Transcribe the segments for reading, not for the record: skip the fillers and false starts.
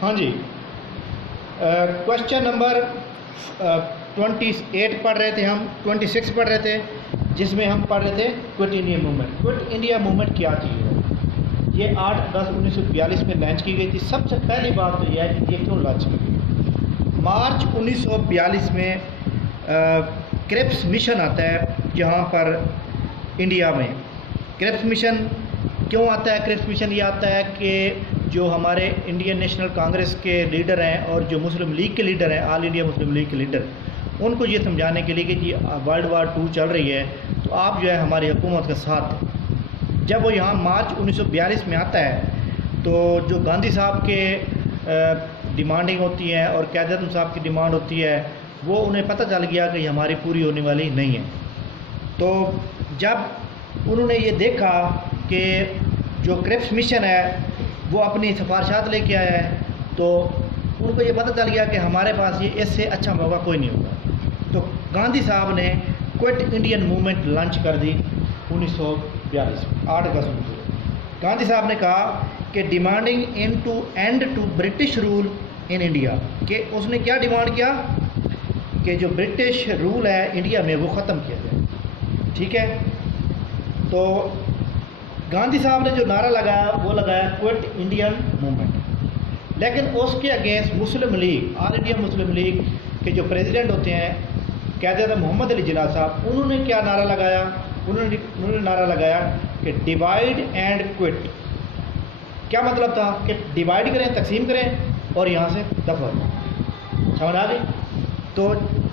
हाँ जी, question number 28 पढ़ रहे थे हम, 26 पढ़ रहे थे, जिसमें हम पढ़ रहे थे quit India movement. Quit India movement क्या चीज़ है? ये 8 अगस्त 1942 में लॉन्च की गई थी। सबसे पहली बात तो यह है कि ये क्यों लॉन्च की गई। मार्च 1942 में क्रिप्स मिशन आता है यहाँ पर इंडिया में। क्रिप्स मिशन क्यों आता है? क्रिप्स मिशन ये आता है कि जो हमारे इंडियन नेशनल कांग्रेस के लीडर हैं और जो मुस्लिम लीग के लीडर हैं, ऑल इंडिया मुस्लिम लीग के लीडर, उनको ये समझाने के लिए कि जी वर्ल्ड वार 2 चल रही है तो आप जो है हमारी हुकूमत के साथ हैं। जब वो यहाँ मार्च 1942 में आता है तो जो गांधी साहब के डिमांडिंग होती है और क़यादत साहब की डिमांड होती है, वो उन्हें पता चल गया कि हमारी पूरी होने वाली नहीं है। तो जब उन्होंने ये देखा कि जो क्रिप्स मिशन है वो अपनी सिफारिशात लेके आया है, तो उनको ये पता चल गया कि हमारे पास ये इससे अच्छा मौका कोई नहीं होगा। तो गांधी साहब ने क्विट इंडियन मूवमेंट लॉन्च कर दी 1942 में, 8 अगस्त को। गांधी साहब ने कहा कि demanding in to end to British rule in India, कि उसने क्या डिमांड किया कि जो ब्रिटिश रूल है इंडिया में वो ख़त्म किया जाए। ठीक है, तो गांधी साहब ने जो नारा लगाया वो लगाया क्विट इंडियन मूवमेंट। लेकिन उसके अगेंस्ट मुस्लिम league, all India Muslim league के जो प्रेसिडेंट होते हैं क़यादत मोहम्मद अली जिन्ना साहब, उन्होंने क्या नारा लगाया? उन्होंने नारा लगाया कि डिवाइड एंड क्विट। क्या मतलब था? कि डिवाइड करें, तकसीम करें और यहाँ से दफा हो। समझ आ गई? तो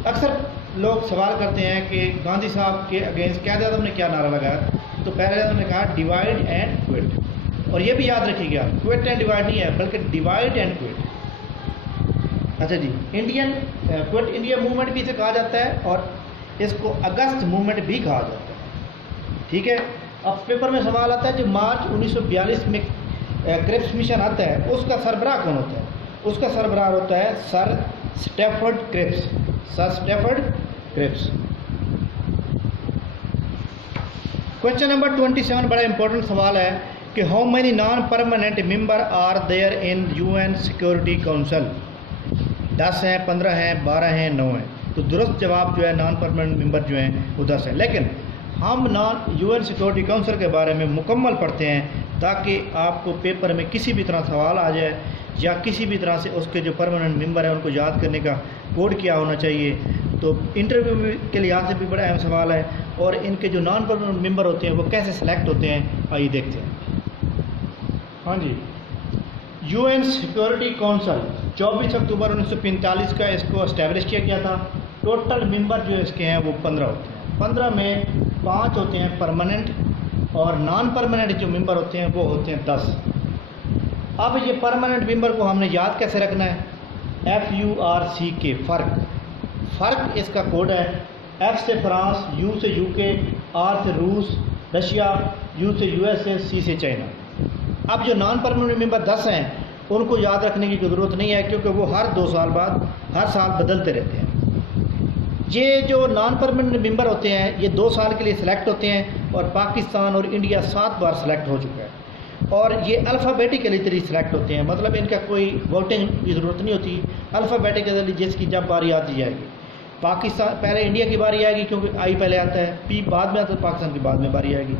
अक्सर लोग सवाल करते हैं कि गांधी साहब के अगेंस्ट क़यादत ने क्या नारा लगाया। तो पहले उन्होंने कहा डिवाइड एंड क्विट, और ये भी याद रखिएगा क्विट एंड डिवाइड नहीं है बल्कि डिवाइड एंड क्विट। अच्छा जी, क्विट इंडिया मूवमेंट भी इसे कहा जाता है और इसको अगस्त मूवमेंट भी कहा जाता है। ठीक है, अब पेपर में सवाल आता है जो मार्च 1942 में क्रिप्स मिशन आता है उसका सरबराह कौन होता है? उसका सरबराह होता है sir Stafford Cripps. Sir Stafford Cripps. Question number 27 बड़ा इंपॉर्टेंट सवाल है कि how many non permanent member are there in UN security council? 10 हैं, 15 हैं, 12 हैं, 9 हैं। तो दुरुस्त जवाब जो है नॉन परमानेंट मेंबर जो हैं वो 10 हैं। लेकिन हम नॉन यूएन सिक्योरिटी काउंसिल के बारे में मुकम्मल पढ़ते हैं ताकि आपको पेपर में किसी भी तरह सवाल आ जाए या किसी भी तरह से उसके जो परमानेंट मेंबर हैं उनको याद करने का कोड क्या होना चाहिए। तो इंटरव्यू के लिहाज से भी बड़ा अहम सवाल है। और इनके जो नॉन परमानेंट मेंबर होते हैं वो कैसे सेलेक्ट होते हैं, आइए देखते हैं। हाँ जी, यूएन सिक्योरिटी काउंसिल 24 अक्टूबर 1945 का इसको इस्टेब्लिश किया गया था। टोटल मेंबर जो इसके हैं वो 15 होते हैं। 15 में 5 होते हैं परमानेंट और नॉन परमानेंट जो मेंबर होते हैं वो होते हैं 10। अब ये परमानेंट मेंबर को हमने याद कैसे रखना है? FURC, फ़र्क इसका कोड है। F से फ्रांस, U से यूके, R से रूस, रशिया, U से USA, C से चाइना। अब जो नॉन परमानेंट मेंबर 10 हैं उनको याद रखने की ज़रूरत नहीं है क्योंकि वो हर 2 साल बाद हर साल बदलते रहते हैं। ये जो नॉन परमानेंट मेंबर होते हैं ये 2 साल के लिए सिलेक्ट होते हैं और पाकिस्तान और इंडिया 7 बार सिलेक्ट हो चुका है। और ये अल्फ़ाबेटिकली तरी सिलेक्ट होते हैं, मतलब इनका कोई वोटिंग की ज़रूरत नहीं होती। अल्फ़ाबेटिकली जिसकी जब बारी आती जाएगी, पाकिस्तान पहले इंडिया की बारी आएगी क्योंकि आई पहले आता है, पी बाद में आता है, पाकिस्तान की बाद में बारी आएगी।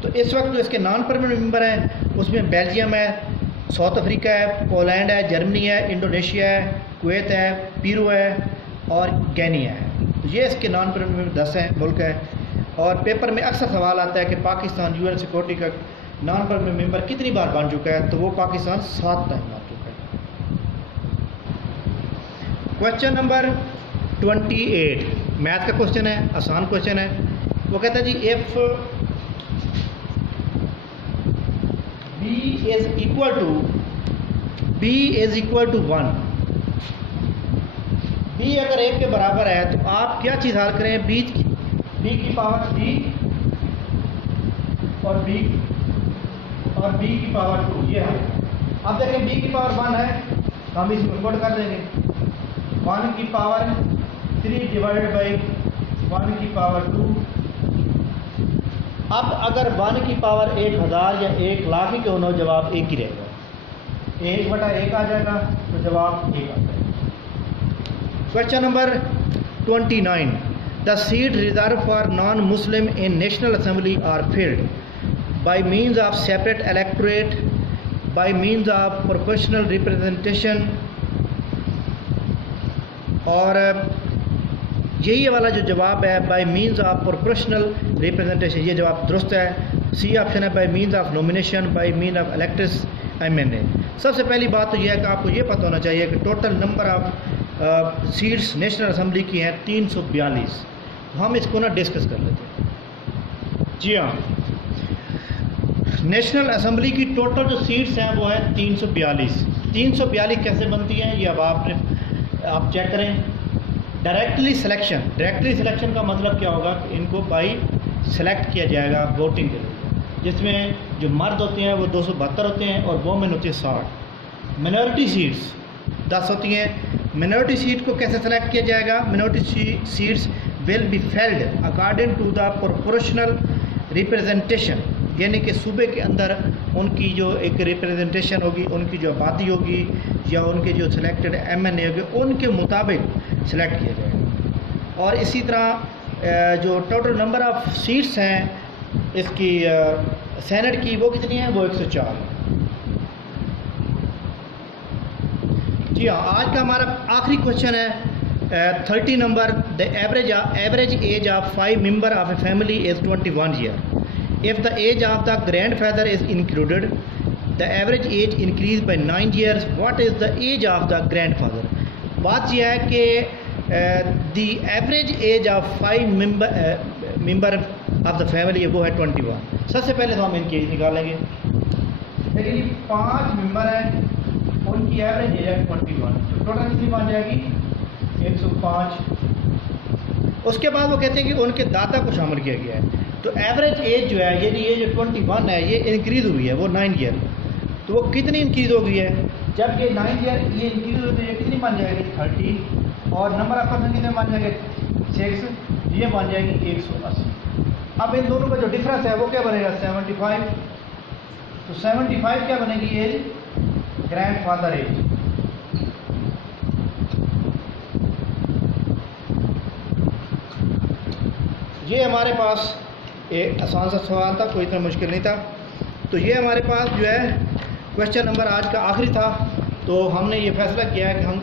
तो इस वक्त जो इसके नॉन परमानेंट मेंबर हैं उसमें बेल्जियम है, साउथ अफ्रीका है, पोलैंड है, जर्मनी है, इंडोनेशिया है, कुवैत है, पीरू है और गैनिया है। तो ये इसके नॉन परमानेंट मेंबर 10 हैं, मुल्क है। और पेपर में अक्सर सवाल आता है कि पाकिस्तान यूएन सिक्योरिटी का नॉन परमानेंट मेंबर कितनी बार बन चुका है? तो वो पाकिस्तान 7 टाइम बन चुका है। क्वेश्चन नंबर 28 मैथ का क्वेश्चन है, आसान क्वेश्चन है। वो कहता है जी if b is equal to 1, b अगर 1 के बराबर है तो आप क्या चीज़ हल करें? b की पावर 3 और b की पावर 2, ये है। अब देखें b की पावर 1 है तो हम इसको पुट कर देंगे। 1 की पावर 3 डिवाइडेड बाई 1 की पावर 2। अब अगर 1 की पावर 1000 या 1 लाख ही क्यों ना हो, जवाब एक ही रहेगा। 1/1 आ जाएगा, तो जवाब 1 आ जाएगा। Question number 29, the seat reserve for non Muslim in National Assembly are filled by means of separate electorate, by means of proportional representation, और यही वाला जो जवाब है by means of proportional representation, ये जवाब दुरुस्त है। सी ऑप्शन है by means of nomination, by mean of electors MNA. सबसे पहली बात तो यह है कि आपको ये पता होना चाहिए कि total number of seats national assembly की हैं 342। हम इसको ना डिस्कस कर लेते हैं। जी हाँ, नेशनल असेंबली की टोटल जो सीट्स हैं वो है 342। 342 कैसे बनती हैं ये अब आप चेक करें। डायरेक्टली सिलेक्शन का मतलब क्या होगा कि इनको बाई सेलेक्ट किया जाएगा वोटिंग के लिए, जिसमें जो मर्द होते हैं वो 272 होते हैं और वोमेन होती है 60। मिनॉरिटी सीट्स 10 होती हैं। मिनॉरिटी सीट को कैसे सेलेक्ट किया जाएगा? Minority seats will be filled according to the proportional representation, यानी कि सूबे के अंदर उनकी जो एक रिप्रेजेंटेशन होगी, उनकी जो आबादी होगी या उनके जो सिलेक्टेड एमएनए होंगे उनके मुताबिक सिलेक्ट किया जाएगा। और इसी तरह जो टोटल नंबर ऑफ़ सीट्स हैं इसकी सेनेट की वो कितनी है? वो 104। जी हाँ, आज का हमारा आखिरी क्वेश्चन है 30 number. The average age of 5 member of a family is 21 year. If the age of the grandfather is included, the average age increased by 9 years. What is the age of the grandfather? बात यह है कि the average age of 5 member of the family वो है 21। सबसे पहले तो हम इनकी एज निकालेंगे। लेकिन 5 मेंबर हैं, उनकी एवरेज एज है 21, तो टोटल कितनी बन जाएगी? 105। उसके बाद वो कहते हैं कि उनके दादा को शामिल किया गया है, तो एवरेज एज जो है यानी ये जो 21 है ये इंक्रीज़ हुई है, वो 9 ईयर। तो वो कितनी इंक्रीज़ हो गई है? जब ये 9 ईयर ये इंक्रीज़ होती है कितनी बन जाएगी? 30। और नंबर ऑफ पर्सन कितने बन जाएंगे? 6, ये बन जाएगी 180। अब इन दोनों का जो डिफरेंस है वो क्या बनेगा? 75। तो 75 क्या बनेगी एज? Grandfather as. ये हमारे पास एक आसान सा सवाल था, कोई इतना मुश्किल नहीं था। तो ये हमारे पास जो है क्वेश्चन नंबर आज का आखिरी था। तो हमने ये फैसला किया है कि हम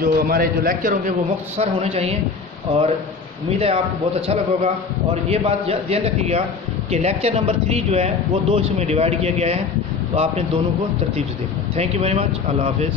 जो हमारे जो लेक्चर होंगे वो मुख्तसर होने चाहिए, और उम्मीद है आपको बहुत अच्छा लगेगा। और ये बात ध्यान रखिएगा कि लेक्चर नंबर 3 जो है वो 2 हिस्सों में डिवाइड किया गया है, तो आपने दोनों को तरतीब से देखना। Thank you very much. अल्लाह हाफिज़।